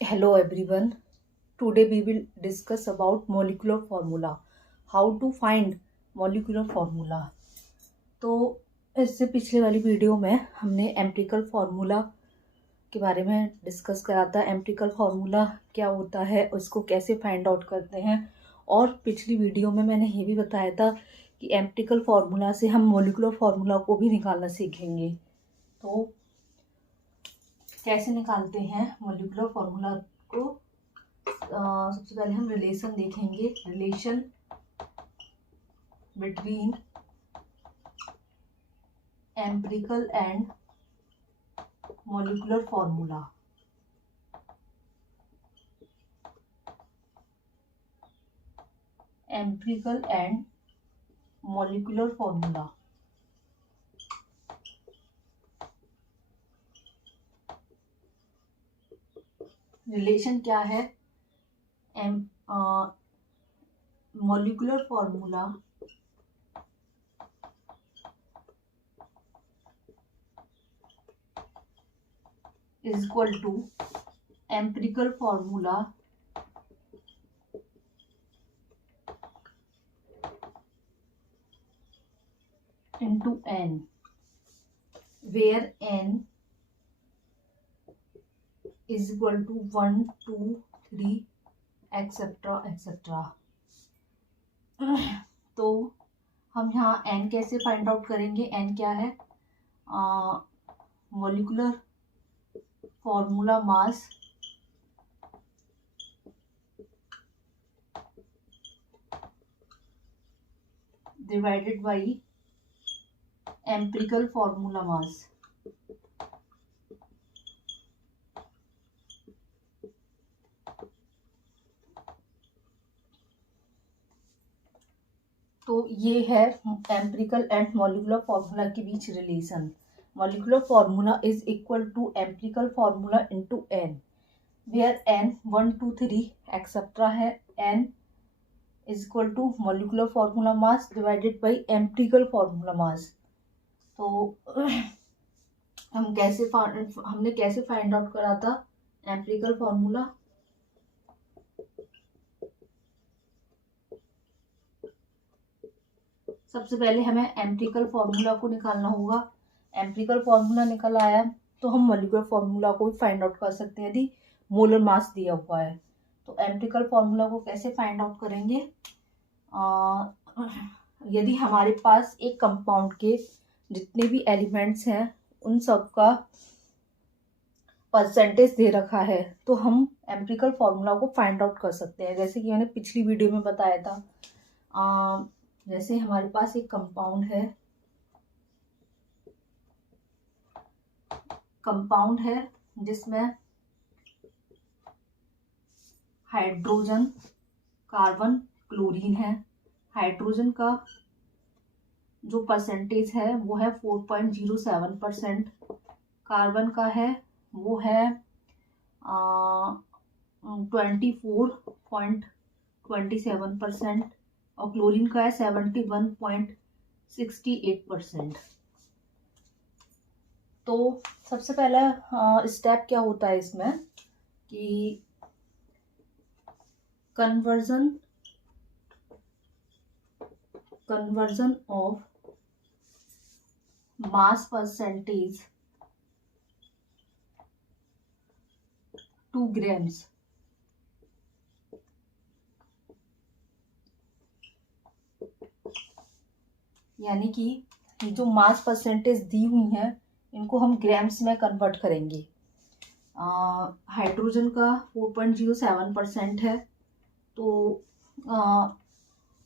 Hello everyone. Today we will discuss about molecular formula. How to find molecular formula. तो इससे पिछले वाली video में हमने एम्पिरिकल फार्मूला के बारे में डिस्कस करा था। एम्पिरिकल फार्मूला क्या होता है, उसको कैसे फाइंड आउट करते हैं, और पिछली वीडियो में मैंने ये भी बताया था कि एम्पिरिकल फार्मूला से हम मोलिकुलर फार्मूला को भी निकालना सीखेंगे। तो कैसे निकालते हैं मोलिकुलर फार्मूला को, सबसे पहले हम रिलेशन देखेंगे। Relation between empirical and molecular formula. Empirical and molecular formula. Relation क्या है? Molecular formula is equal to empirical formula into n, where n is equal to 1, 2, 3 etcetera etcetera. तो हम यहाँ n कैसे फाइंड आउट करेंगे? n क्या है? Molecular formula mass divided by empirical formula mass. तो ये है एम्पिरिकल एंड मॉलिक्यूलर फार्मूला के बीच relation. Molecular formula is equal to empirical formula into n, where n 1, 2, 3 etcetera है। n is equal to molecular formula mass divided by empirical formula mass. तो हमने कैसे find out करा था empirical formula? सबसे पहले हमें एम्पिरिकल फार्मूला को निकालना होगा। एम्पिरिकल फार्मूला निकल आया तो हम मोलिकुलर फार्मूला को भी फाइंड आउट कर सकते हैं यदि मोलर मास दिया हुआ है। तो एम्पिरिकल फार्मूला को कैसे फाइंड आउट करेंगे? यदि हमारे पास एक कंपाउंड के जितने भी एलिमेंट्स हैं उन सब का परसेंटेज दे रखा है तो हम एम्पिरिकल फार्मूला को फाइंड आउट कर सकते हैं। जैसे कि मैंने पिछली वीडियो में बताया था, जैसे हमारे पास एक कंपाउंड है जिसमें हाइड्रोजन, कार्बन, क्लोरीन है। हाइड्रोजन का जो परसेंटेज है वो है 4.07%। कार्बन का है वो है 24.27%, और क्लोरीन का है 71.68%। तो सबसे पहला स्टेप क्या होता है इसमें कि conversion of mass percentage two grams. यानी कि जो मास परसेंटेज दी हुई है इनको हम ग्राम्स में कन्वर्ट करेंगे। हाइड्रोजन का 4.07% है। तो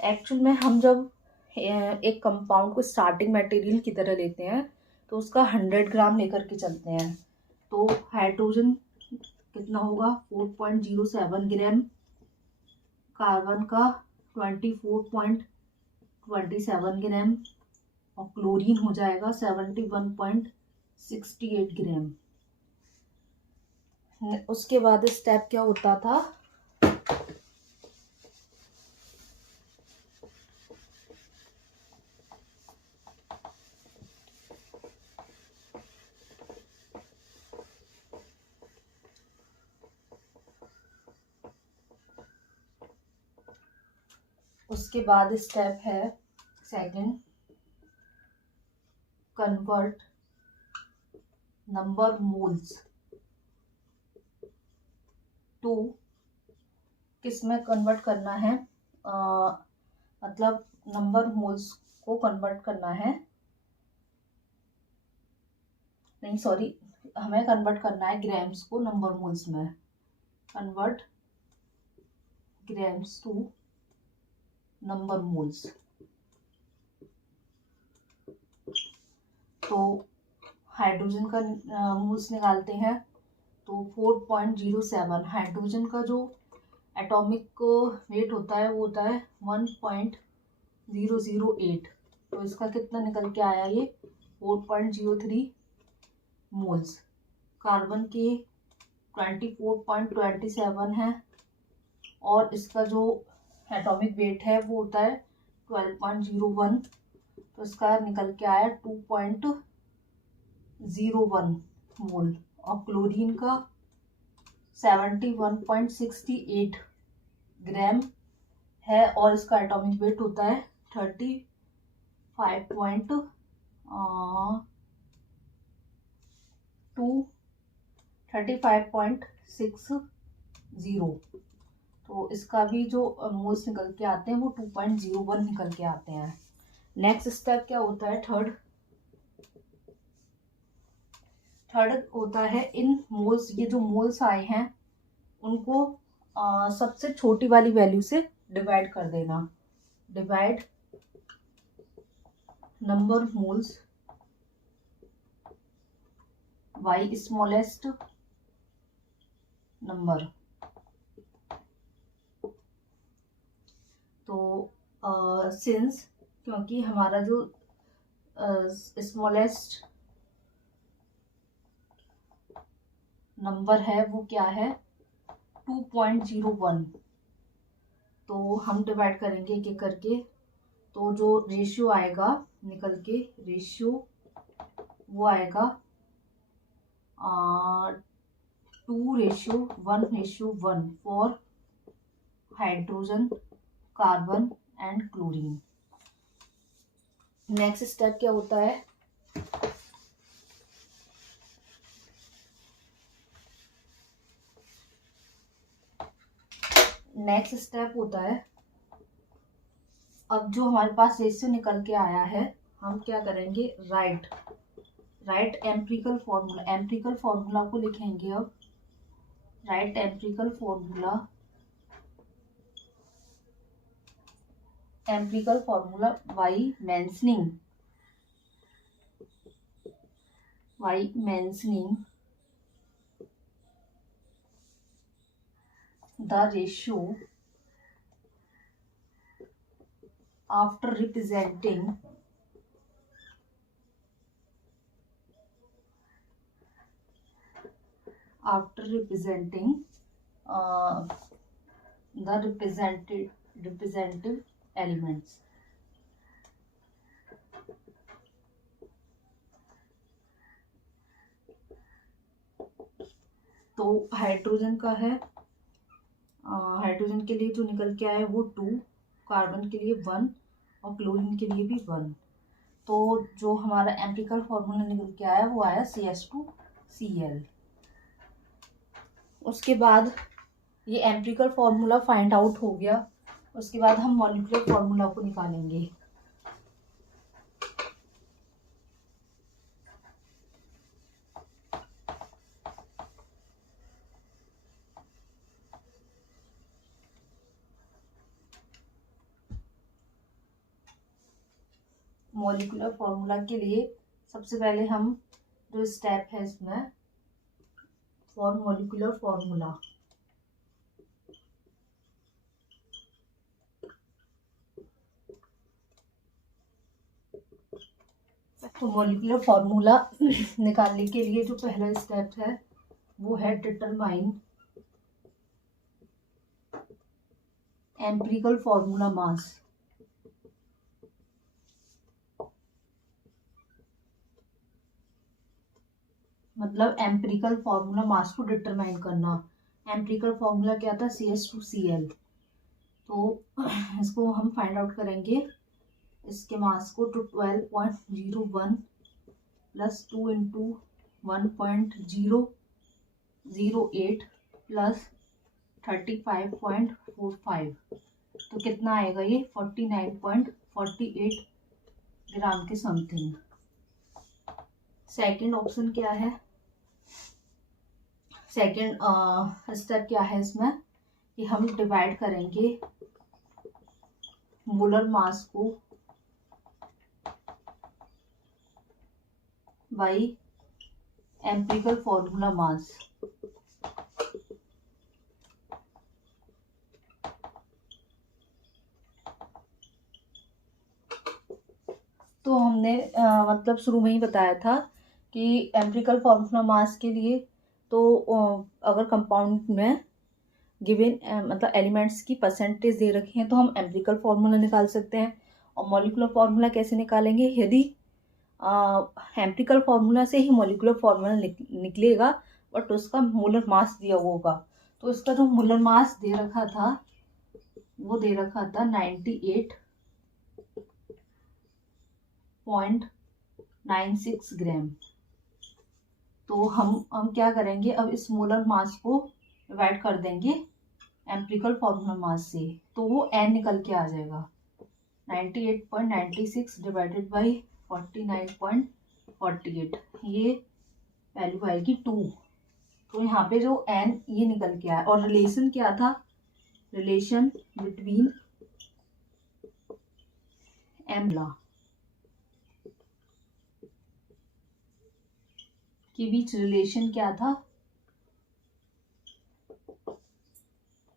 एक्चुअल में हम जब एक कंपाउंड को स्टार्टिंग मटेरियल की तरह लेते हैं तो उसका 100 ग्राम लेकर के चलते हैं। तो हाइड्रोजन कितना होगा? 4.07 ग्राम। कार्बन का 24.27 ग्राम, और क्लोरीन हो जाएगा 71.68 ग्राम। उसके बाद स्टेप क्या होता था? उसके बाद स्टेप है second, convert number moles to, किस में कन्वर्ट करना है, मतलब नंबर मोल्स को कन्वर्ट करना है, नहीं सॉरी, हमें कन्वर्ट करना है ग्राम्स को नंबर मोल्स में। Convert grams to number moles. तो हाइड्रोजन का मोल्स निकालते हैं तो 4.07। हाइड्रोजन का जो एटॉमिक वेट होता है वो होता है 1.008। तो इसका कितना निकल के आया, ये 4.03 मोल्स। कार्बन के 24.27 है और इसका जो एटॉमिक वेट है वो होता है 12.01। तो इसका निकल के आया 2.01 मोल। और क्लोरीन का 71.68 ग्राम है और इसका एटॉमिक वेट होता है 35.60। तो इसका भी जो मोल्स निकल के आते हैं वो 2.01 निकल के आते हैं। नेक्स्ट स्टेप क्या होता है, थर्ड होता है इन मोल्स, ये जो मोल्स आए हैं उनको सबसे छोटी वाली वैल्यू से डिवाइड कर देना। Divide number moles by smallest number. तो सिंस क्योंकि हमारा जो स्मॉलेस्ट नंबर है वो क्या है 2.01, तो हम डिवाइड करेंगे एक एक करके। तो जो रेशियो आएगा निकल के, रेशियो वो आएगा 2:1:1 for hydrogen, carbon and chlorine. Next step क्या होता है, नेक्स्ट स्टेप होता है, अब जो हमारे पास रेशियो निकल के आया है हम क्या करेंगे, right empirical formula. Empirical formula को लिखेंगे अब, right empirical formula by mentioning the ratio after representing the representative elements। तो हाइड्रोजन का है, हाइड्रोजन के लिए जो निकल के आया है वो 2, कार्बन के लिए 1 और क्लोरीन के लिए भी 1। तो जो हमारा एम्पिरिकल फॉर्मूला निकल के आया वो आया CH2Cl। उसके बाद ये एम्पिरिकल फॉर्मूला फाइंड आउट हो गया, उसके बाद हम मॉलिक्यूलर फॉर्मूला को निकालेंगे। मॉलिक्यूलर फॉर्मूला के लिए सबसे पहले हम जो स्टेप है इसमें, फॉर मॉलिक्यूलर फॉर्मूला, तो मॉलिक्यूलर फॉर्मूला निकालने के लिए जो पहला स्टेप है वो है डिटरमाइन एम्पिरिकल फॉर्मूला मास। मतलब एम्पिरिकल फॉर्मूला मास को डिटरमाइन करना। एम्पिरिकल फॉर्मूला क्या था, CH2Cl। तो इसको हम फाइंड आउट करेंगे, इसके मास को, तो 12.01 प्लस 2 इंटू 1.008 प्लस 35.45, तो कितना आएगा ये 49.48 ग्राम के समथिंग। सेकंड ऑप्शन क्या है, सेकंड स्टेप क्या है इसमें कि हम डिवाइड करेंगे मोलर मास को बाई एम्पिरिकल फॉर्मूला मास। तो हमने मतलब शुरू में ही बताया था कि एम्पिरिकल फॉर्मूला मास के लिए तो अगर कंपाउंड में गिवन मतलब एलिमेंट्स की परसेंटेज दे रखी है तो हम एम्पिरिकल फार्मूला निकाल सकते हैं। और मॉलिक्यूलर फार्मूला कैसे निकालेंगे, यदि एम्पिरिकल फार्मूला से ही मॉलिक्यूलर फार्मूला निकलेगा बट उसका मोलर मास दिया होगा। तो इसका जो मोलर मास दे रखा था वो दे रखा था 98.96 ग्राम। तो हम क्या करेंगे, अब इस मोलर मास को डिवाइड कर देंगे एम्पिरिकल फॉर्मूला मास से, तो वो n निकल के आ जाएगा। 98.96 डिवाइडेड बाई 49.48, ये वैल्यू आएगी 2। तो यहाँ पे जो n ये निकल के आया। और रिलेशन क्या था, रिलेशन बिटवीन एम्ला के बीच रिलेशन क्या था,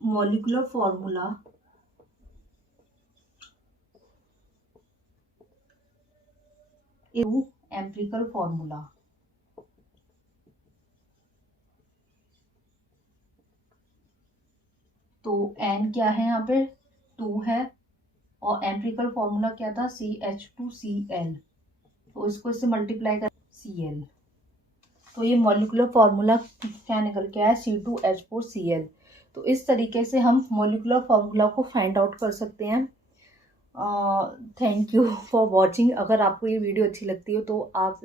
मॉलिक्यूलर फॉर्मूला एम्पिरिकल फॉर्मूला। तो n क्या है यहाँ पे 2 है और एम्पिरिकल फॉर्मूला क्या था CH2Cl, तो इसको इससे मल्टीप्लाई कर Cl, तो ये मॉलिक्यूलर फॉर्मूला क्या निकल के आया C2H4Cl। तो इस तरीके से हम मॉलिक्यूलर फॉर्मूला को फाइंड आउट कर सकते हैं। Thank you for watching. अगर आपको ये वीडियो अच्छी लगती हो तो आप